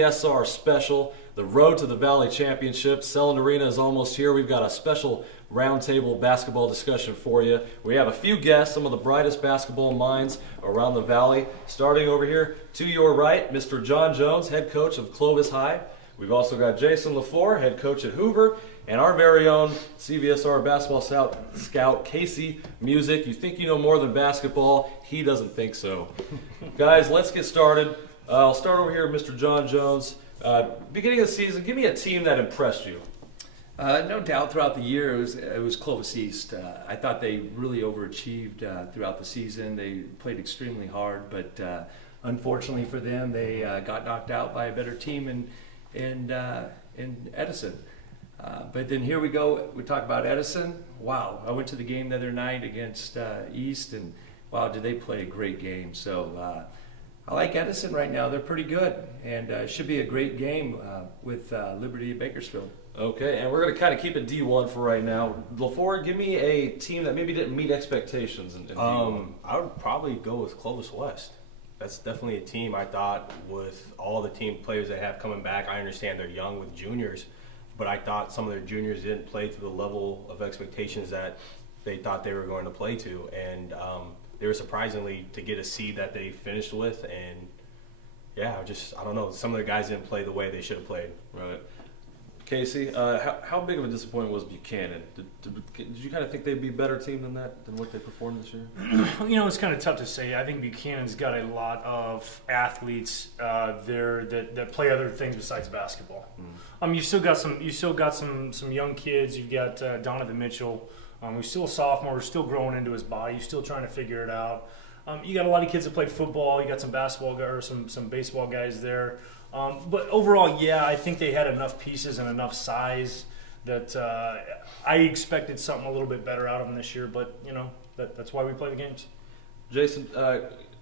CVSR special, the Road to the Valley Championship. Selland Arena is almost here. We've got a special roundtable basketball discussion for you. We have a few guests, some of the brightest basketball minds around the valley. Starting over here to your right, Mr. John Jones, head coach of Clovis High. We've also got Jason LeFore, head coach at Hoover, and our very own CVSR basketball scout, Casey Musick. You think you know more than basketball? He doesn't think so. Guys, let's get started. I'll start over here with Mr. John Jones. Beginning of the season, give me a team that impressed you. No doubt throughout the year it was Clovis East. I thought they really overachieved throughout the season. They played extremely hard, but unfortunately for them, they got knocked out by a better team in Edison. But then here we go. We talk about Edison. Wow, I went to the game the other night against East, and wow, did they play a great game. So I like Edison right now. They're pretty good, and it should be a great game with Liberty of Bakersfield. Okay, and we're going to kind of keep it D1 for right now. LeFore, give me a team that maybe didn't meet expectations in D1. I would probably go with Clovis West. That's definitely a team I thought with all the team players they have coming back. I understand they're young with juniors, but I thought some of their juniors didn't play to the level of expectations that they thought they were going to play to. And they were surprisingly to get a seed that they finished with. And, yeah, I don't know. Some of the guys didn't play the way they should have played. Right. Casey, how big of a disappointment was Buchanan? Did you kind of think they'd be a better team than what they performed this year? You know, it's kind of tough to say. I think Buchanan's got a lot of athletes there that play other things besides basketball. You've still got some young kids. You've got Donovan Mitchell, who's still a sophomore, who's still growing into his body. He's still trying to figure it out. You got a lot of kids that play football. You got some basketball guys or some baseball guys there. But overall, yeah, I think they had enough pieces and enough size that I expected something a little bit better out of them this year. But, you know, that's why we play the games. Jason,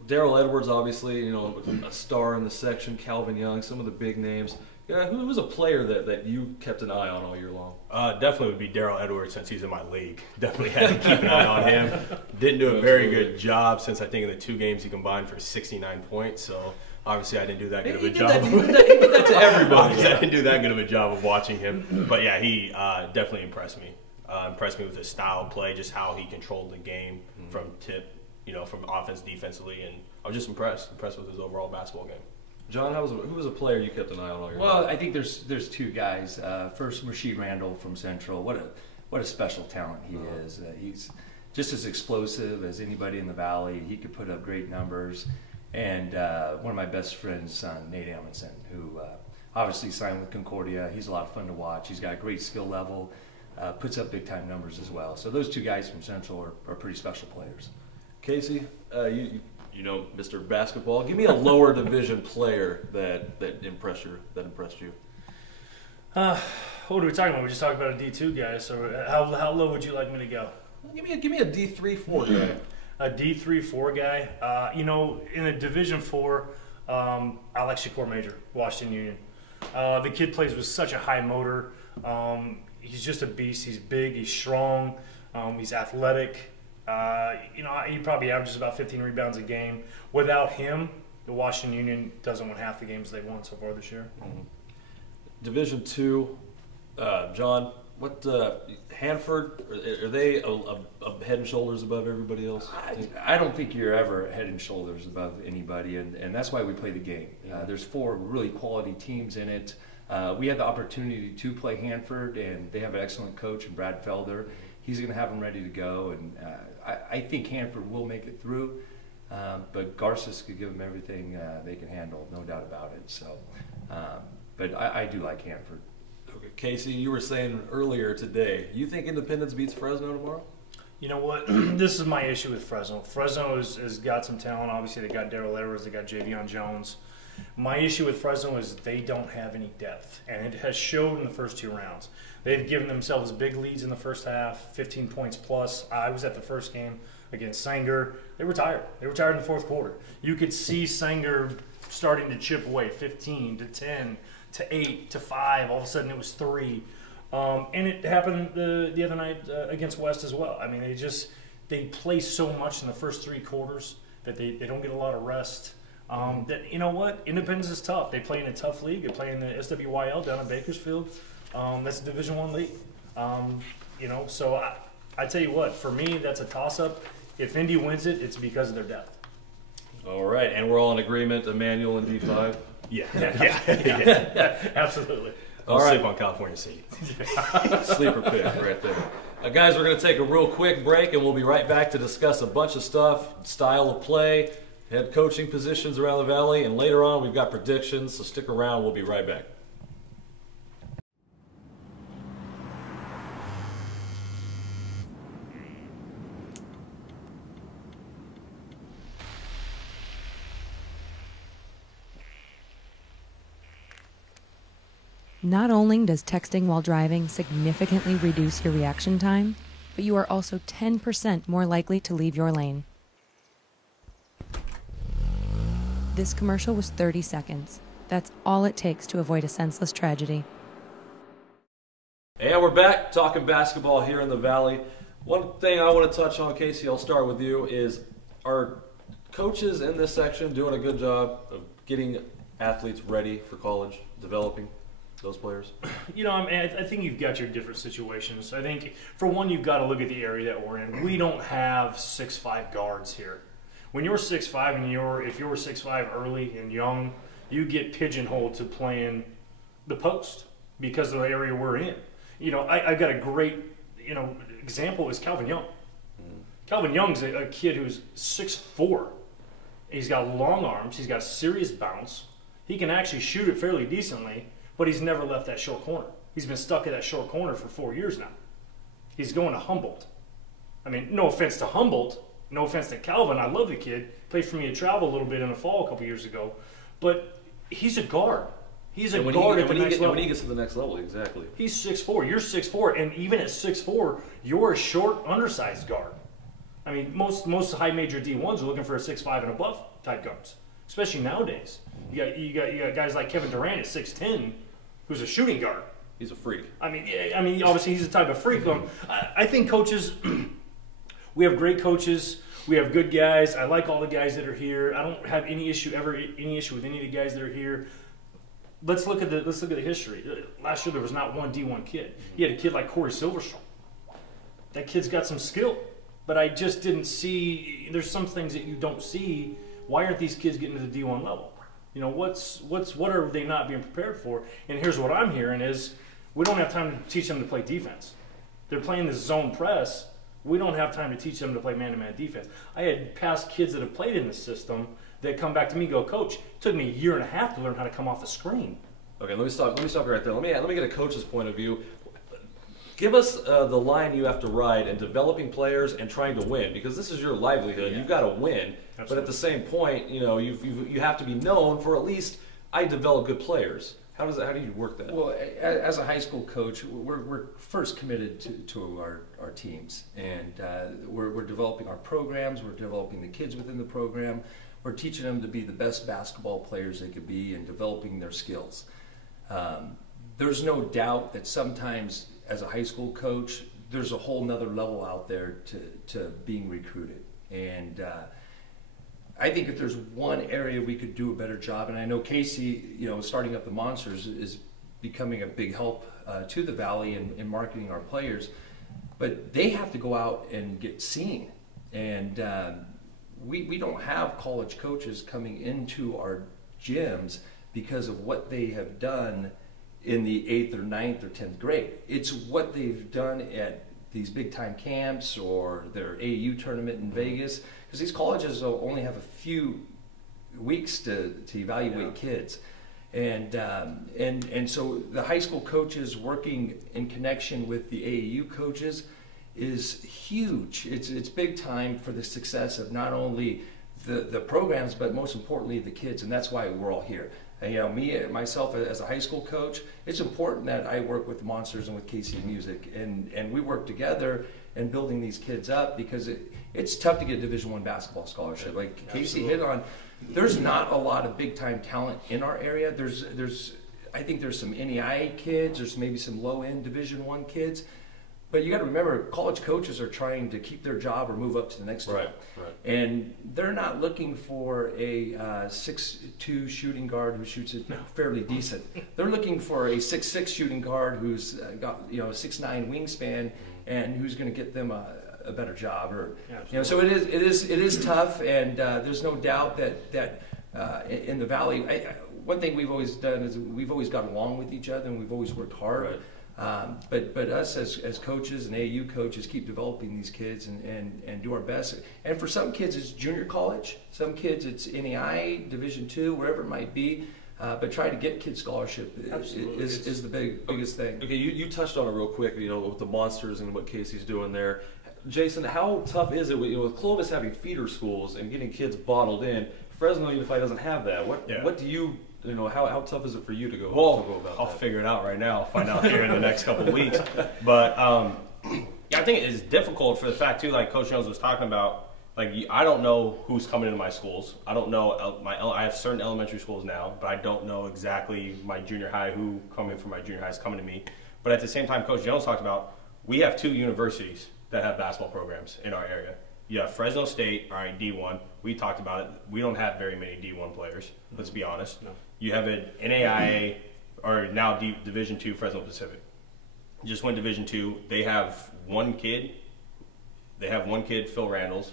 Daryl Edwards, obviously, you know, a star in the section. Calvin Young, some of the big names. Yeah, who was a player that you kept an eye on all year long? Definitely would be Daryl Edwards since he's in my league. Definitely had to keep an eye on him. Didn't do a very good job since I think in the 2 games he combined for 69 points. So obviously I didn't do that good of a job. He did that to everybody. I didn't do that good of a job of watching him. But yeah, he definitely impressed me. Impressed me with his style of play, just how he controlled the game from tip, you know, from offense, defensively, and I was just impressed with his overall basketball game. John, who was a player you kept an eye on all year? Well, I think there's 2 guys. First, Rasheed Randall from Central. What a special talent he is. He's just as explosive as anybody in the valley. He could put up great numbers. And one of my best friends' son, Nate Amundsen, who obviously signed with Concordia. He's a lot of fun to watch. He's got a great skill level, puts up big-time numbers as well. So those 2 guys from Central are pretty special players. Casey, you know, Mr. Basketball. Give me a lower division player that impressed you. What are we talking about? We just talked about a D2 guy. So how low would you like me to go? Give me a D3-4 guy. A D3-4 guy. You know, in a Division 4, Alex Shakur Major, Washington Union. The kid plays with such a high motor. He's just a beast. He's big. He's strong. He's athletic. You know, he probably averages about 15 rebounds a game. Without him, the Washington Union doesn't win half the games they've won so far this year. Division 2, John, what Hanford, are they a head and shoulders above everybody else? I don't think you're ever head and shoulders above anybody, and that's why we play the game. There's 4 really quality teams in it. We had the opportunity to play Hanford, and they have an excellent coach in Brad Felder. He's going to have them ready to go, and I think Hanford will make it through, but Garces could give them everything they can handle, no doubt about it. So, but I do like Hanford. Okay, Casey, you were saying earlier today, you think Independence beats Fresno tomorrow? You know what? This is my issue with Fresno. Fresno has got some talent. Obviously, they got Daryl Edwards, they got Javion Jones. My issue with Fresno is they don't have any depth, and it has showed in the first 2 rounds. They've given themselves big leads in the first half, 15 points plus. I was at the first game against Sanger. They were tired. They were tired in the fourth quarter. You could see Sanger starting to chip away, 15 to 10 to 8 to 5. All of a sudden, it was 3. And it happened the other night against West as well. I mean, they play so much in the first 3 quarters that they don't get a lot of rest. That, you know what, Independence is tough. They play in a tough league. They play in the SWYL down in Bakersfield. That's a Division I league. You know, so I tell you what, for me, that's a toss-up. If Indy wins it, it's because of their depth. All right, and we're all in agreement, Emmanuel and D5? Yeah. Absolutely. All right. Sleep on California City. Sleeper pick right there. Guys, we're going to take a real quick break, and we'll be right back to discuss a bunch of stuff, style of play, head coaching positions around the Valley, and later on we've got predictions, so stick around. We'll be right back. Not only does texting while driving significantly reduce your reaction time, but you are also 10% more likely to leave your lane. This commercial was 30 seconds. That's all it takes to avoid a senseless tragedy. And we're back talking basketball here in the Valley. One thing I want to touch on, Casey, I'll start with you, is are coaches in this section doing a good job of getting athletes ready for college, developing those players? You know, I think you've got your different situations. I think, for one, you've got to look at the area that we're in. We don't have 6'5" guards here. When you're 6'5" and if you're 6'5" early and young, you get pigeonholed to playing the post because of the area we're in. You know, I got a great, example is Calvin Young. Calvin Young's a kid who's 6'4". He's got long arms. He's got serious bounce. He can actually shoot it fairly decently, but he's never left that short corner. He's been stuck at that short corner for 4 years now. He's going to Humboldt. I mean, no offense to Humboldt, no offense to Calvin. I love the kid. Played for me at Travel a little bit in the fall a couple years ago. But he's a guard. He's a guard at the next level. When he gets to the next level, exactly. He's 6'4". You're 6'4", and even at 6'4", you're a short, undersized guard. I mean, most high major D1s are looking for a 6'5" and above type guards, especially nowadays. You got guys like Kevin Durant at 6'10", who's a shooting guard. He's a freak. I mean, obviously he's a type of freak. I think coaches, we have great coaches. We have good guys. I like all the guys that are here. I don't have any issue with any of the guys that are here. Let's look at the history. Last year there was not one D1 kid. You had a kid like Corey Silverstrom. That kid's got some skill, but I just didn't see. There's some things that you don't see. Why aren't these kids getting to the D1 level? You know, what are they not being prepared for? And here's what I'm hearing is we don't have time to teach them to play defense. They're playing this zone press. We don't have time to teach them to play man-to-man defense. I had past kids that have played in the system that come back to me and go, Coach, it took me a year and a half to learn how to come off the screen. Okay, let me stop you right there. Let me get a coach's point of view. Give us the line you have to ride in developing players and trying to win, because this is your livelihood. Yeah. You've got to win. Absolutely. But at the same point, you have to be known for at least I develop good players. How do you work that? Well, as a high school coach, we're first committed to our teams, and we're developing our programs. We're developing the kids within the program. We're teaching them to be the best basketball players they could be and developing their skills. There's no doubt that sometimes as a high school coach, there's a whole nother level out there to being recruited. And I think if there's one area we could do a better job, and I know Casey, starting up the Monsters is becoming a big help to the Valley in marketing our players, but they have to go out and get seen. And we don't have college coaches coming into our gyms because of what they have done in the 8th or 9th or 10th grade. It's what they've done at these big time camps or their AAU tournament in Vegas, because these colleges will only have a few weeks to evaluate kids. And so the high school coaches working in connection with the AAU coaches is huge. It's big time for the success of not only the programs, but most importantly the kids, and that's why we're all here. And, myself as a high school coach, it's important that I work with the Monsters and with Casey and Musick, and we work together in building these kids up, because it's tough to get a Division I basketball scholarship. Like Casey hit on, there's not a lot of big time talent in our area. I think there's some NEI kids, there's maybe some low end Division I kids, But you got to remember, college coaches are trying to keep their job or move up to the next job. Right. And they're not looking for a 6'2" shooting guard who shoots it fairly decent. They're looking for a 6'6" shooting guard who's got a 6'9" wingspan and who's going to get them a better job. Or so it is tough, and there's no doubt that in the Valley, one thing we've always done is we've always gotten along with each other, and we've always worked hard. Right. But us as coaches and AAU coaches keep developing these kids and do our best. And for some kids it's junior college, some kids it's NAI, Division II, wherever it might be. But try to get kid scholarship is the biggest thing. Okay, you touched on it real quick, with the Monsters and what Casey's doing there. Jason, how tough is it with Clovis having feeder schools and getting kids bottled in? Fresno Unified doesn't have that. What do you how tough is it for you to go? About I'll that? figure it out right now. I'll find out here in the next couple of weeks. But I think it is difficult for the fact too, like Coach Jones was talking about. Like I don't know who's coming into my schools. I don't know I have certain elementary schools now, but I don't know exactly my junior high who coming from my junior high is coming to me. But at the same time, Coach Jones talked about we have 2 universities that have basketball programs in our area. You have Fresno State, all right, D1. We talked about it. We don't have very many D1 players, let's be honest. No. You have an NAIA, or now Division II, Fresno Pacific. Just went Division II. They have one kid. Phil Randalls,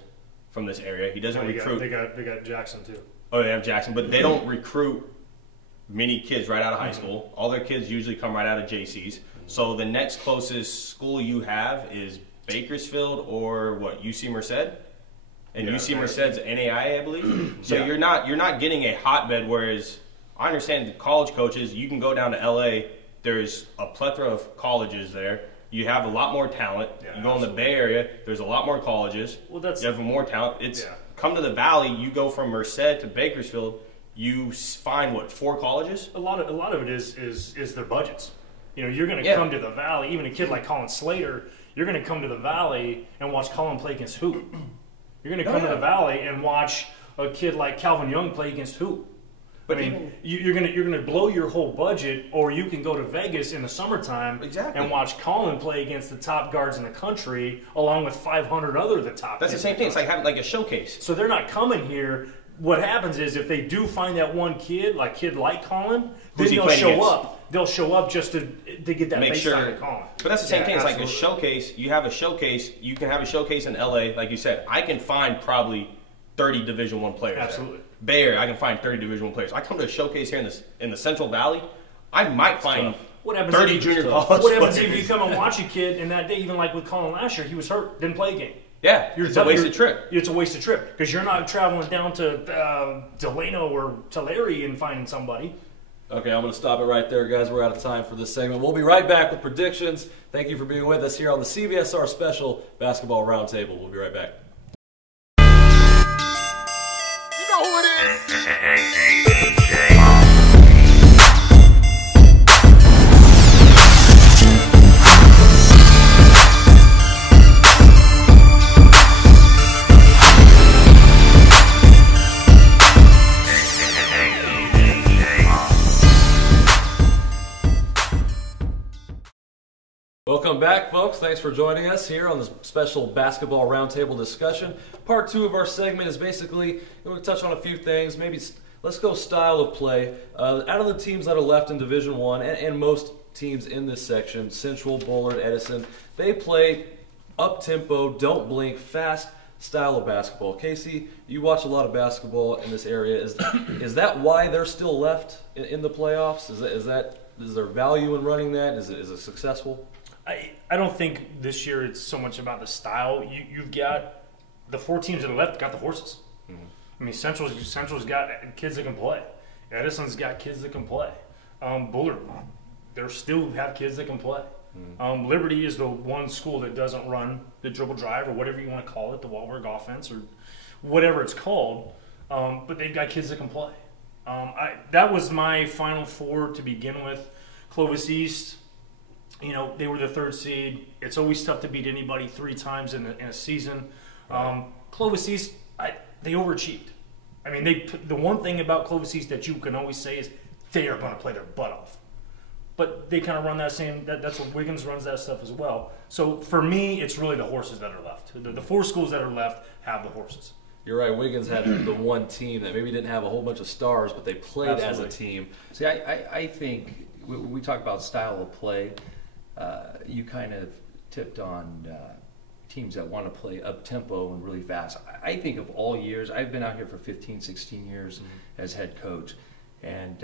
from this area. He doesn't recruit. They got Jackson, too. Oh, they have Jackson, but they don't recruit many kids right out of high school. All their kids usually come right out of JC's. So the next closest school you have is Bakersfield or UC Merced, and UC Merced's NAIA, I believe. So you're not getting a hotbed. Whereas I understand the college coaches, you can go down to LA. There's a plethora of colleges there. You have a lot more talent. You go in the Bay Area, there's a lot more colleges. Well, you have more talent. Come to the Valley. You go from Merced to Bakersfield. You find 4 colleges. A lot of it is their budgets. You're going to come to the Valley. Even a kid like Colin Slater. You're going to come to the Valley and watch Colin play against who? You're going to come to the Valley and watch a kid like Calvin Young play against who? But you're going to blow your whole budget, or you can go to Vegas in the summertime and watch Colin play against the top guards in the country, along with 500 other the top. That's the same thing. It's like having a showcase. So they're not coming here. What happens is if they do find that one kid like Colin, then they'll show up. They'll show up just to get that baseline of Colin. But that's the same thing. It's like a showcase. You have a showcase. You can have a showcase in LA, like you said. I can find probably 30 Division I players. Absolutely. Bay Area, I can find 30 Division I players. I come to a showcase here in the Central Valley, I might find 30 junior college players. What happens if you come and watch a kid and that day, even like with Colin last year, he was hurt, didn't play a game. Yeah, it's a wasted trip. It's a wasted trip because you're not traveling down to Delano or Tulare and finding somebody. Okay, I'm going to stop it right there, guys. We're out of time for this segment. We'll be right back with predictions. Thank you for being with us here on the CBSR Special Basketball Roundtable. We'll be right back. You know who it is? Welcome back, folks. Thanks for joining us here on this special basketball roundtable discussion. Part 2 of our segment is basically going to touch on a few things. Maybe let's go style of play. Out of the teams that are left in Division I, and most teams in this section, Central, Bullard, Edison, they play up-tempo, don't blink, fast style of basketball. Casey, you watch a lot of basketball in this area. Is that why they're still left in the playoffs? Is there value in running that? Is it successful? I don't think this year it's so much about the style. You've got the 4 teams that are left got the horses. Mm-hmm. I mean, Central's got kids that can play. Edison's got kids that can play. Bullard, they still have kids that can play. Mm-hmm. Liberty is the one school that doesn't run the dribble drive or whatever you want to call it, the Wahlberg offense or whatever it's called. But they've got kids that can play. That was my Final Four to begin with. Clovis East. They were the 3rd seed. It's always tough to beat anybody 3 times in a season. Right. Clovis East, they overachieved. I mean, the one thing about Clovis East that you can always say is they are going to play their butt off. but they kind of run that same. That's what Wiggins runs that stuff as well. So for me, it's really the horses that are left. The 4 schools that are left have the horses. You're right. Wiggins had the one team that maybe didn't have a whole bunch of stars, but they played as a team. See, I think when we talk about style of play, you kind of tipped on teams that want to play up-tempo and really fast. I think of all years, I've been out here for 15, 16 years as head coach. And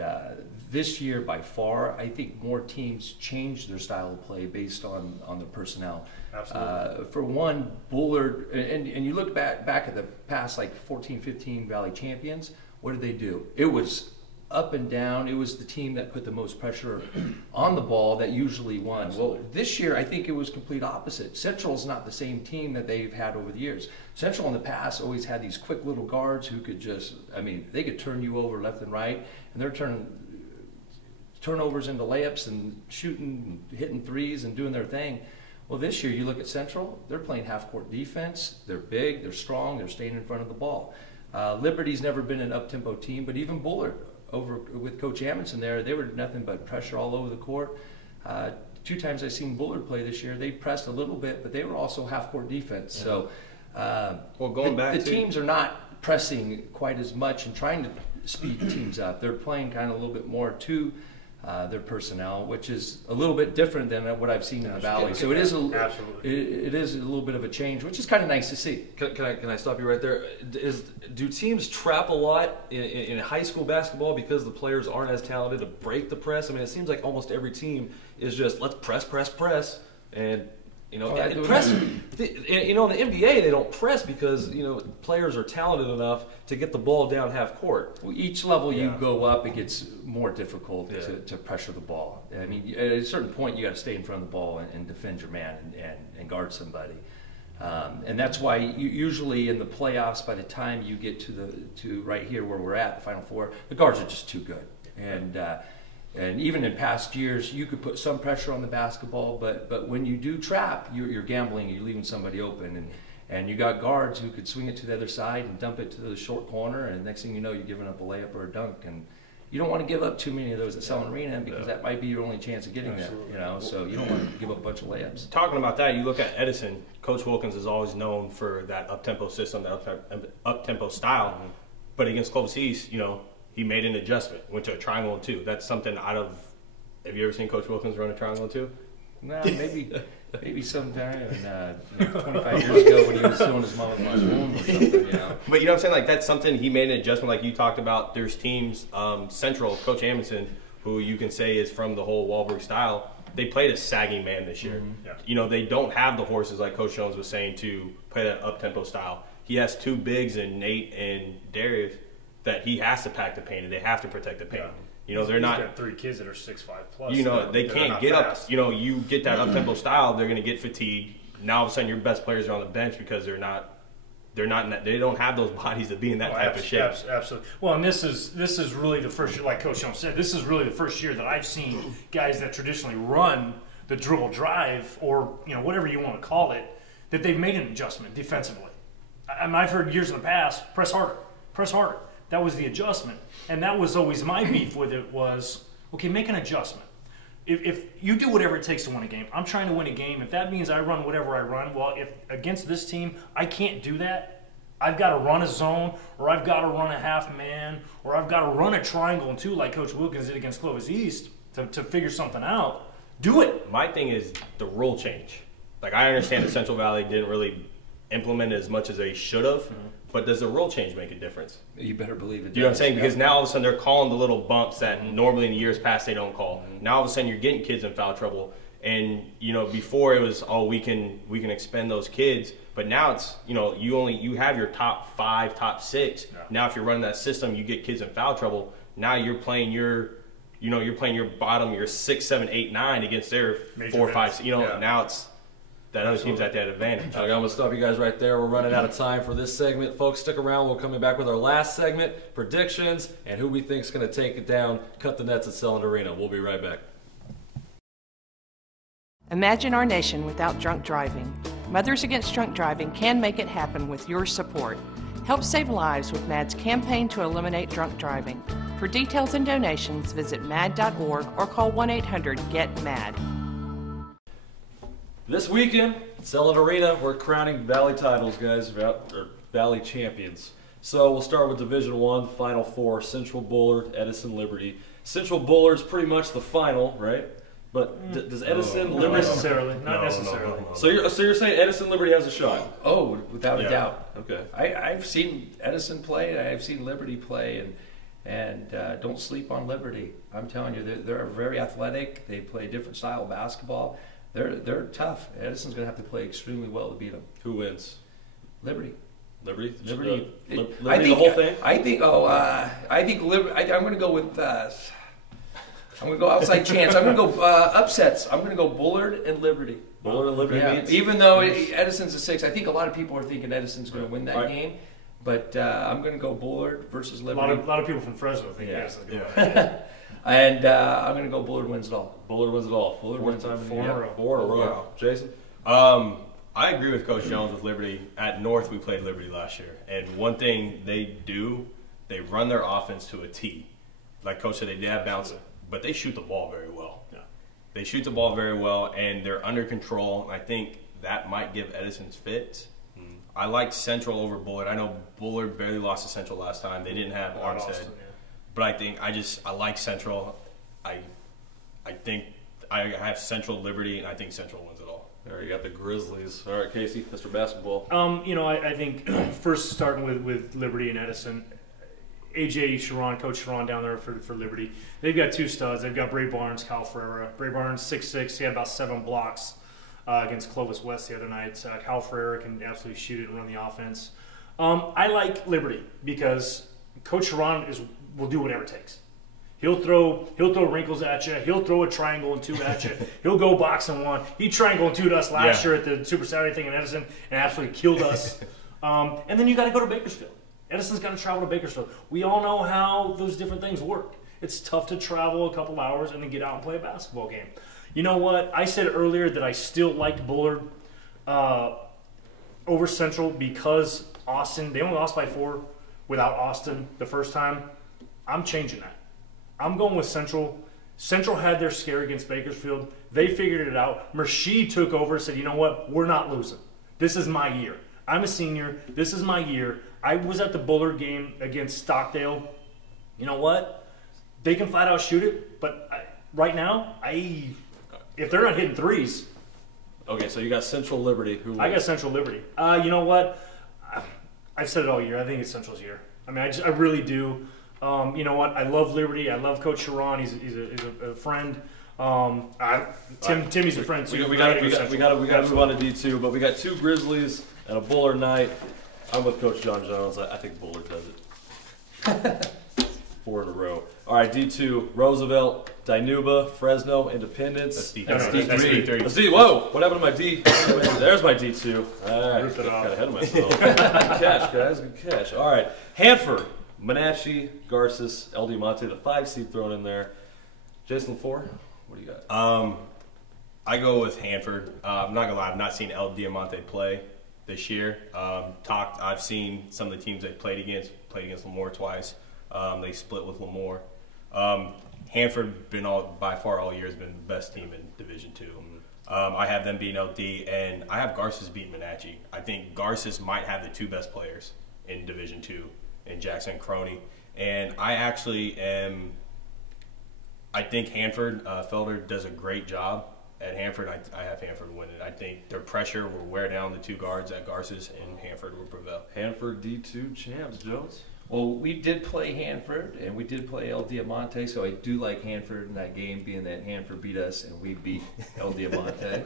this year, by far, I think more teams changed their style of play based on the personnel. Absolutely. For one, Bullard, and you look back at the past, like 14, 15 Valley champions, what did they do? It was up and down. It was the team that put the most pressure on the ball that usually won. Absolutely. Well, this year, I think it was complete opposite. Central's not the same team that they've had over the years. Central in the past always had these quick little guards who could just, they could turn you over left and right, and they're turning turnovers into layups and shooting, and hitting threes and doing their thing. Well, this year, you look at Central, they're playing half-court defense. They're big, they're strong, they're staying in front of the ball. Liberty's never been an up-tempo team, but even Bullard, over with Coach Amundsen there, they were nothing but pressure all over the court. 2 times I've seen Bullard play this year. They pressed a little bit, but they were also half-court defense. Yeah. So the teams are not pressing quite as much and trying to speed teams up. They're playing kind of a little bit more to their personnel, which is a little bit different than what I've seen in the Valley. So it is a little bit of a change, which is kind of nice to see. Can I stop you right there? Do teams trap a lot in high school basketball because the players aren't as talented to break the press? It seems like almost every team is just let's press, and press. In the NBA they don't press because players are talented enough to get the ball down half court. Well, each level you go up, it gets more difficult to pressure the ball. At a certain point you got to stay in front of the ball and defend your man and guard somebody. And that's why usually in the playoffs, by the time you get to right here where we're at, the Final Four, the guards are just too good. And even in past years, you could put some pressure on the basketball, but when you do trap, you're gambling, you're leaving somebody open, and you got guards who could swing it to the other side and dump it to the short corner, and next thing you know, you're giving up a layup or a dunk, and you don't want to give up too many of those at Selland Arena because that might be your only chance of getting there. So you don't want to give up a bunch of layups. Talking about that, you look at Edison. Coach Wilkins is always known for that up-tempo system, that up-tempo style, but against Clovis East, he made an adjustment, went to a triangle and 2. That's something have you ever seen Coach Wilkins run a triangle and 2? No, maybe sometime 25 years ago when he was still in his mom's womb or something, But you know what I'm saying? Like, that's something he made an adjustment, like you talked about. There's teams, Central, Coach Amundsen, who you can say is from the whole Wahlberg style. They played a sagging man this year. They don't have the horses, like Coach Jones was saying, to play that up-tempo style. He has 2 bigs in Nate and Darius that he has to pack the paint, and they have to protect the paint. They're not. He's got 3 kids that are 6'5" plus. They can't get fast. You get that up tempo style, they're going to get fatigued. Now all of a sudden, your best players are on the bench because they don't have those bodies to be in that type of shape. Absolutely. Well, and this is really the first year, like Coach Jones said, this is really the first year that I've seen guys that traditionally run the dribble drive or whatever you want to call it, that they've made an adjustment defensively. I've heard years in the past, press harder. That was the adjustment. And that was always my beef with it was, okay, make an adjustment. If you do whatever it takes to win a game, I'm trying to win a game. If that means I run whatever I run, well, if against this team I can't do that, I've got to run a zone, or I've got to run a half man, or I've got to run a triangle and 2 like Coach Wilkins did against Clovis East to figure something out. Do it. My thing is the rule change. Like, I understand the Central Valley didn't really implement it as much as they should have. But does the rule change make a difference? You better believe it. You know what I'm saying? Because now all of a sudden they're calling the little bumps that normally in the years past they don't call. Now all of a sudden you're getting kids in foul trouble. And before it was, we can expend those kids. But now it's you have your top 5, top 6. Yeah. Now if you're running that system, you get kids in foul trouble. Now you're playing your bottom, your 6, 7, 8, 9 against their major 4, 5. Now it's. That other team's at that advantage. I'm going to stop you guys right there. We're running out of time for this segment. Folks, stick around. We'll come back with our last segment, predictions, and who we think is going to take it down, cut the nets at Selland Arena. We'll be right back. Imagine our nation without drunk driving. Mothers Against Drunk Driving can make it happen with your support. Help save lives with MADD's campaign to eliminate drunk driving. For details and donations, visit mad.org or call 1-800-GET-MAD. This weekend, Selland Arena, we're crowning Valley titles, guys, or Valley champions. So we'll start with Division I, Final Four, Central Bullard, Edison, Liberty. Central Bullard's pretty much the final, right? But does Edison, Liberty... Not necessarily. Not necessarily. No. So you're saying Edison, Liberty has a shot? Oh, without a doubt. Okay. I've seen Edison play, and I've seen Liberty play, and don't sleep on Liberty. I'm telling you, they're very athletic. They play a different style of basketball. They're tough. Edison's going to have to play extremely well to beat them. Who wins? Liberty. Liberty? Liberty. Liberty the whole thing? I think Liberty. I'm going to go with. I'm going to go outside chance. I'm going to go upsets. I'm going to go Bullard and Liberty. Bullard and Liberty Yeah. meets? Even though Edison's a 6, I think a lot of people are thinking Edison's going to win that Right. game. But I'm going to go Bullard versus A Liberty. lot of people from Fresno think Yeah. Edison's going to Yeah. And I'm going to go Bullard wins it all. Bullard wins it all. Bullard Fourth wins time it. Four in a row. Four in a row. Wow. Jason? I agree with Coach Jones with Liberty. At North, we played Liberty last year, and one thing they do, they run their offense to a T. Like Coach said, they have bounce, but they shoot the ball very well. Yeah. They shoot the ball very well, and they're under control. And I think that might give Edison's fits. I like Central over Bullard. I know Bullard barely lost to Central last time. They didn't have Armstead, Austin, yeah. but I think I like Central. I think I have Central Liberty, and I think Central wins it all. All right, you got the Grizzlies. All right, Casey, Mr. Basketball. I think first starting with Liberty and Edison, AJ Sharon, Coach Sharon down there for Liberty. They've got two studs. They've got Bray Barnes, Kyle Ferreira. Bray Barnes, 6'6". He had about 7 blocks against Clovis West the other night. Kyle Ferreira can absolutely shoot it and run the offense. I like Liberty because Coach Sharon will do whatever it takes. He'll throw wrinkles at you. He'll throw a triangle and 2 at you. He'll go box and 1. He triangle and 2'd us last year at the Super Saturday thing in Edison and absolutely killed us. And then you got to go to Bakersfield. Edison's got to travel to Bakersfield. We all know how those different things work. It's tough to travel a couple hours and then get out and play a basketball game. You know what? I said earlier that I still liked Bullard over Central because Austin, they only lost by 4 without Austin the first time. I'm changing that. I'm going with Central. Central had their scare against Bakersfield. They figured it out. Mershid took over and said, you know what? We're not losing. This is my year. I'm a senior. This is my year. I was at the Bullard game against Stockdale. You know what? They can flat out shoot it, but right now, if they're not hitting threes. Okay, so you got Central Liberty. Who wins? I got Central Liberty. You know what? I've said it all year. I think it's Central's year. I mean, I really do. You know what? I love Liberty. I love Coach Sharon. He's a friend. Timmy's a friend too. We got to move on to D2, but we got 2 Grizzlies and a Bullard night. I'm with Coach John Jones. I think Bullard does it. 4 in a row. All right, D2, Roosevelt, Dinuba, Fresno, Independence. That's D3. That's That's D3. D3. Let's see. Whoa, what happened to my D? There's my D2. All right, Ripped it off. got ahead of myself. Good catch, guys. Good catch. All right, Hanford, Menachie, Garces, El Diamante, the 5 seed thrown in there. Jason LeFore, what do you got? I go with Hanford. I'm not gonna lie, I've not seen El Diamante play this year. I've seen some of the teams they played against LeMore twice. They split with LeMore. Hanford by far all year has been the best team in Division II. I have them beating LD, and I have Garces beating Menachie. I think Garces might have the 2 best players in Division II, in Jackson and Crony. And I actually am. I think Hanford Felder does a great job at Hanford. I have Hanford win it. I think their pressure will wear down the 2 guards at Garces, and Hanford will prevail. Hanford D2 champs, Jones. Well, we did play Hanford, and we did play El Diamante, so I do like Hanford in that game, being that Hanford beat us and we beat El Diamante.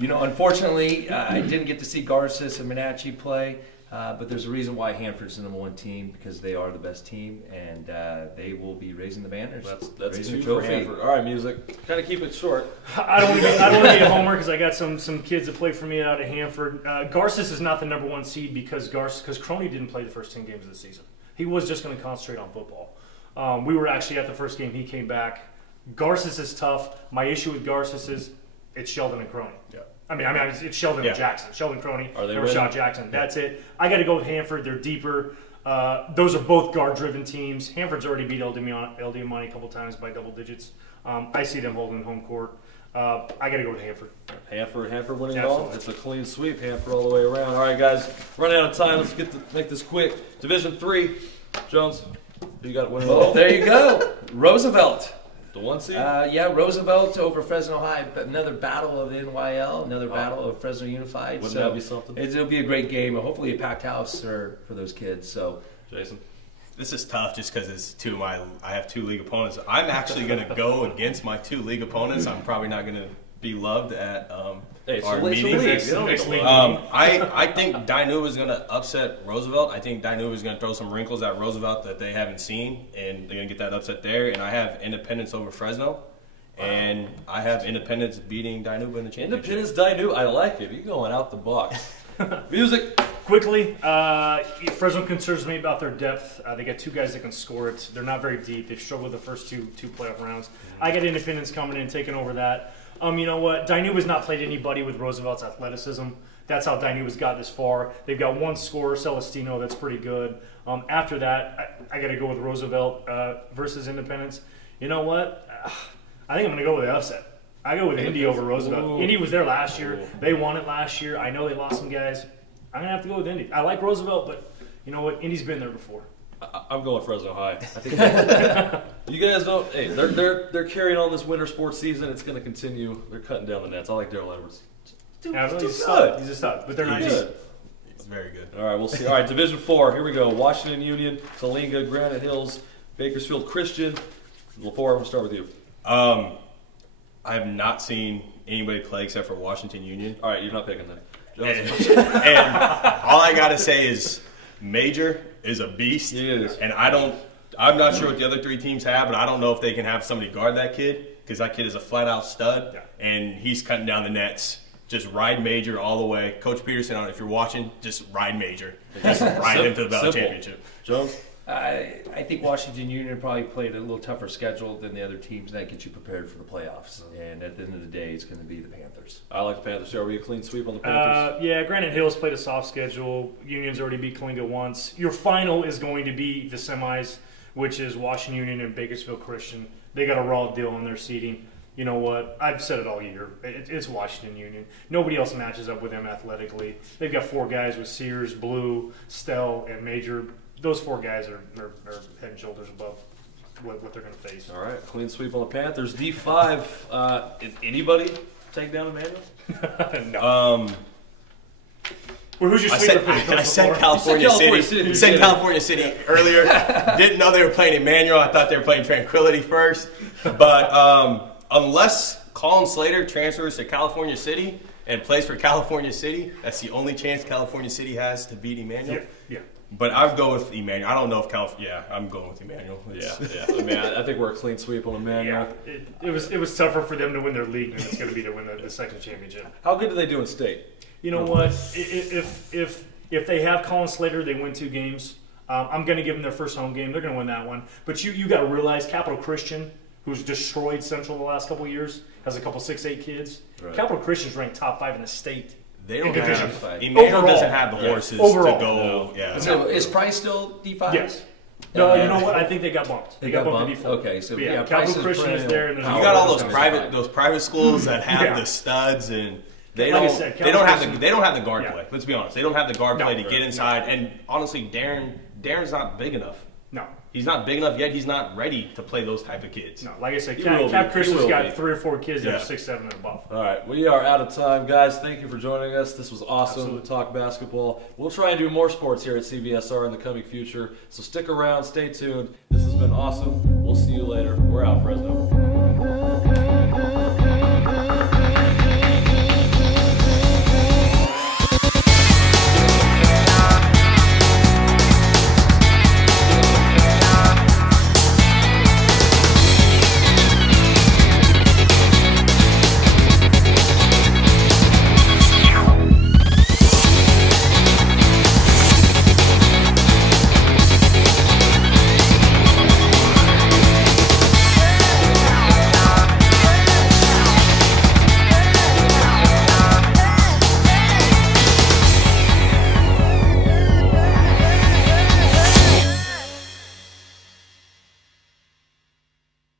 Unfortunately, I didn't get to see Garces and Menachie play, but there's a reason why Hanford's the number 1 team, because they are the best team, and they will be raising the banners. That's raising 2 the for trophy. Hanford. All right, Musick. Kind of keep it short. I don't want to be a homer because I got some kids that play for me out of Hanford. Garces is not the number 1 seed because Crony didn't play the first 10 games of the season. He was just going to concentrate on football. We were actually at the first game. He came back. Garces is tough. My issue with Garces is it's Sheldon and Crony. Yeah. I mean, it's Sheldon and Jackson. Sheldon Crony, Are they or ready? Rashad Jackson. That's it. I got to go with Hanford. They're deeper. Those are both guard-driven teams. Hanford's already beat El Diamante a couple times by double digits. I see them holding home court. I got to go with Hanford. Hanford winning it all. It's a clean sweep. Hanford all the way around. All right, guys, running out of time. Let's make this quick. Division 3, Jones. Who you got winning it all? There you go. Roosevelt. The 1 seed. Yeah, Roosevelt over Fresno High. Another battle of NYL. Another battle of Fresno Unified. Wouldn't that be something? It'll be a great game. Hopefully, a packed house for those kids. So, Jason. This is tough just because it's I have 2 league opponents. I'm actually going to go against my 2 league opponents. I'm probably not going to be loved at our meeting. I think Dinuba is going to upset Roosevelt. I think Dinuba is going to throw some wrinkles at Roosevelt that they haven't seen, and they're going to get that upset there. And I have Independence over Fresno. And I have Independence beating Dinuba in the championship. Independence Dinuba. I like it. You're going out the box. Music. Quickly, Fresno concerns me about their depth. They got 2 guys that can score it. They're not very deep. They've struggled the first two playoff rounds. I got Independence coming in, taking over that. You know what? Dinuba's not played anybody with Roosevelt's athleticism. That's how Dinuba's got this far. They've got 1 scorer, Celestino, that's pretty good. After that, I got to go with Roosevelt versus Independence. You know what? I think I'm going to go with the upset. I go with Indy over Roosevelt. Ooh. Indy was there last year. They won it last year. I know they lost some guys. I'm going to have to go with Indy. I like Roosevelt, but you know what? Indy's been there before. I'm going Fresno High. I think you guys don't. Hey, they're carrying on this winter sports season. It's going to continue. They're cutting down the nets. I like Daryl Edwards. He's a stud. He's a stud, but they're not good. He's very good. All right, we'll see. All right, Division 4. Here we go. Washington Union, Salinga, Granite Hills, Bakersfield Christian. LeFore, I'm going to start with you. I have not seen anybody play except for Washington Union. All right, you're not picking that. And all I gotta say is Major is a beast. He is. And I'm not sure what the other 3 teams have, but I don't know if they can have somebody guard that kid, because that kid is a flat out stud. Yeah. And he's cutting down the nets. Just ride Major all the way. Coach Peterson, if you're watching, just ride Major. Just ride him to the Bell Championship. Jones? I think Washington Union probably played a little tougher schedule than the other teams, and that gets you prepared for the playoffs. And at the end of the day, it's going to be the Panthers. I like the Panthers. Are we a clean sweep on the Panthers? Yeah, Granite Hills played a soft schedule. Union's already beat Kalinga once. Your final is going to be the semis, which is Washington Union and Bakersfield Christian. They got a raw deal on their seeding. You know what? I've said it all year. It's Washington Union. Nobody else matches up with them athletically. They've got 4 guys with Sears, Blue, Stell, and Major. Those 4 guys are head and shoulders above what they're going to face. All right, clean sweep on the Panthers. D5, is anybody take down Emmanuel? No. Well, who's your sleeper pick? I said California City. Said California City earlier. Didn't know they were playing Emmanuel. I thought they were playing Tranquility first. But unless Colin Slater transfers to California City and plays for California City, that's the only chance California City has to beat Emmanuel. Yeah. But I'd go with Emmanuel. I don't know if California. Yeah, I'm going with Emmanuel. Yeah. I mean, I think we're a clean sweep on Emmanuel. Yeah. It was tougher for them to win their league than it's going to be to win the second championship. How good do they do in state? You know what? If they have Colin Slater, they win 2 games. I'm going to give them their first home game. They're going to win that one. But you got to realize Capital Christian, who's destroyed Central the last couple of years, has a couple 6'8" kids. Right. Capital Christian's ranked top 5 in the state. They don't have Emmanuel doesn't have the horses to go. No. Yeah. So is Price still D5? Yes. No, you know what? I think they got bumped. They got bumped to D4. Okay, so yeah, Capital Christian is there. And you got all those private schools that have the studs, and they don't have the guard play. Let's be honest, they don't have the guard play to get inside. And honestly, Darren's not big enough. No. He's not big enough yet. He's not ready to play those type of kids. No, like I said, Cap Christian's got 3 or 4 kids that are 6'7" and above. All right, we are out of time, guys. Thank you for joining us. This was awesome to talk basketball. We'll try and do more sports here at CVSR in the coming future. So stick around, stay tuned. This has been awesome. We'll see you later. We're out, Fresno.